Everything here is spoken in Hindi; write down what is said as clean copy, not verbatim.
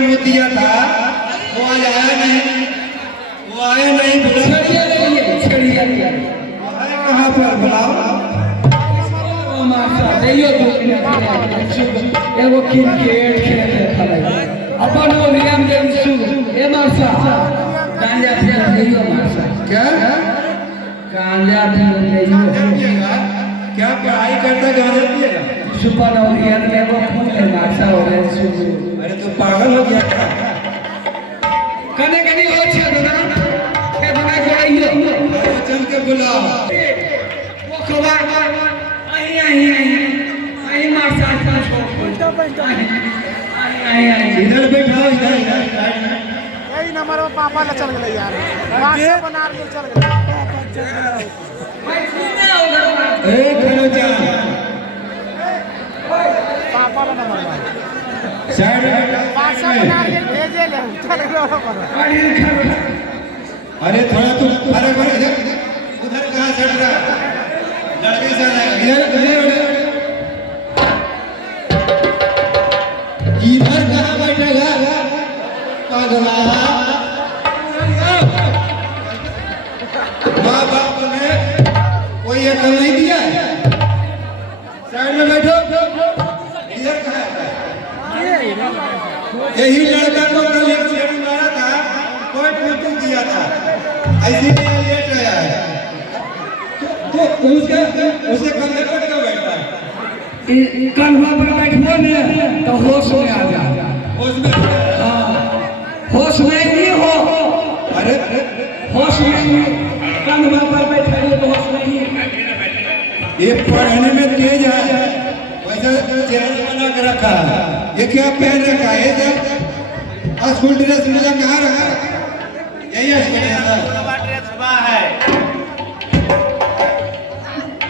दिया था वो आज आया नहीं, वो आया नहीं, छड़िया नहीं है, छड़िया नहीं है। कहाँ पर बुलाओ मास्टर देखियो ये वो क्रिकेट खेलते खड़े अपन वो नियम के विषय ए मास्टर गांजा फिर देखियो मास्टर क्या गांजा फिर देखियो क्या पढ़ाई करता गांजा पिएगा? सुपर और यार में वो फूल है मास्टर हो रहे हैं। अरे तू पागल हो गया क्या? कने कने हो छदना के बना जाइयो चल के बुलाओ वो खबर आई मास्टर का इधर बैठाओ इधर यही नंबर में पापा का चल गए यार वासे बना के चल गए ए खरोचा पापा का नंबर साइड वासे बना के भेजे ले चल गए अरे थोड़ा तू फर्क कर इधर उधर कहाँ चढ़ रहा लड़के से इधर इधर कहाँ बैठेगा पगला माँ बाप ने कोई अकल नहीं दिया साइड में बैठो इधर कहाँ यही लड़का को कल एक छेड़ मारा था कोई फोटो दिया था ऐसे में लेट आया है तो उसके कंधे पर क्यों बैठा है? कंधा पर बैठो ने तो होश में आ जा उसमें होश में नहीं हो अरे होश में नहीं कंधा पर बैठे तो होश में नहीं ये पढ़ने में तेज है वैसे चेहरा बना के रखा है ये क्या पहन रखा है ये सब स्कूल ड्रेस में कहाँ रखा है यही स्कूल है